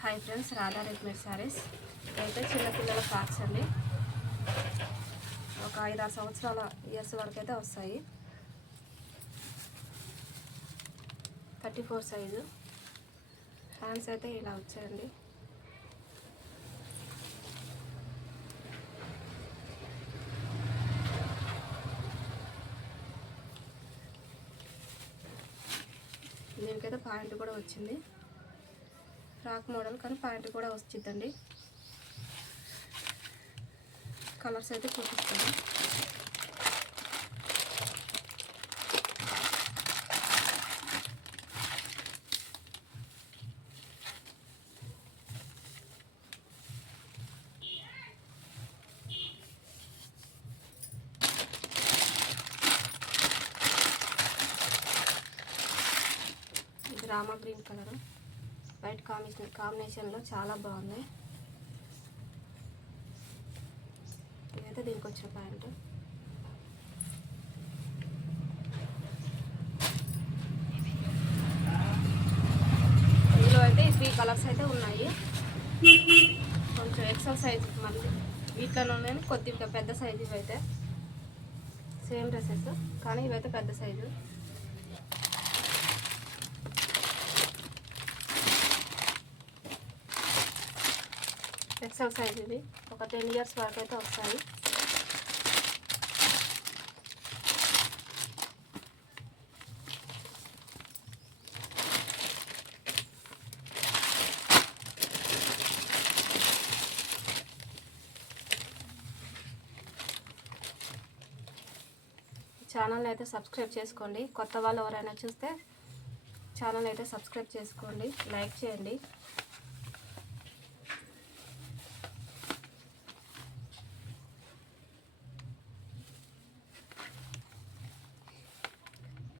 Hi friends, Radha రెడ్మేడ్ శారీస్. అయితే చిన్నపిల్లల ఫ్రాక్స్ అండి. ఒక 5-6 సంవత్సరాల ఇయర్స్ వరకు అయితే వస్తాయి. 34 సైజు హ్యాండ్స్ అయితే ఇలా వచ్చాయండి. దీనికైతే ప్యాంట్ కూడా వచ్చింది. ఫ్రాక్ మోడల్ కానీ ప్యాంట్ కూడా వచ్చిందండి. కలర్స్ అయితే చూపిస్తాను. ఇది రామా గ్రీన్ కలర్ వైట్ కాంబినేషన్లో చాలా బాగుంది. ఇదైతే దీనికి వచ్చిన ప్యాంట్. ఇందులో అయితే 3 కలర్స్ అయితే ఉన్నాయి. కొంచెం ఎక్సెల్ సైజు మళ్ళీ వీటిలోనే కొద్దిగా పెద్ద సైజు. ఇవైతే సేమ్ డ్రెస్సెస్ కానీ ఇవైతే పెద్ద సైజు. XL size. ఇవి ఒక 10 ఇయర్స్ వరకు అయితే వస్తాయి. ఛానల్ అయితే సబ్స్క్రైబ్ చేసుకోండి. కొత్త వాళ్ళు ఎవరైనా చూస్తే ఛానల్ అయితే సబ్స్క్రైబ్ చేసుకోండి, లైక్ చేయండి.